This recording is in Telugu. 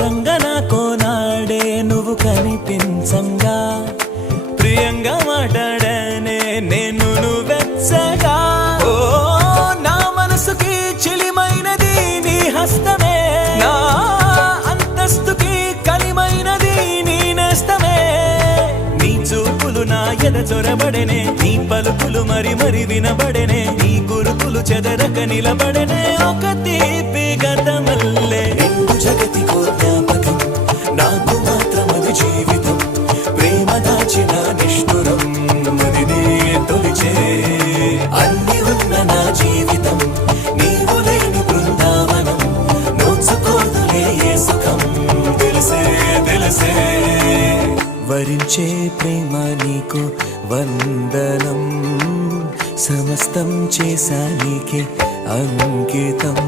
వరంగా నాకో నాడే నువ్వు కనిపించంగా ప్రియంగా మాట్లాడానే నేను నువ్వెచ్చగా ఓ నా మనసుకి చిలిమైనది నీ హస్తమే నా అంతస్తుకి కలిమైనది నీ నేస్తమే నీ చూపులు నా ఎద చొరబడెనే నీ పలుకులు మరి మరి వినబడెనే నీ గురుకులు చెదరక నిలబడెనే ఒక తీపి గతమల్లే నిండు జగతికో జ్ఞాపకం నాకు మాత్రమది జీవితం ప్రేమ దాచిన నిష్ఠురం మదినే తొలిచే అన్ని ఉన్న నా జీవితం నీవు లేని బృందావనం నోచుకోదులే ఏ సుఖం తెలిసే తెలిసే వరించే ప్రేమ నీకు వందనం సమస్తం చేశా నీకే అంకితం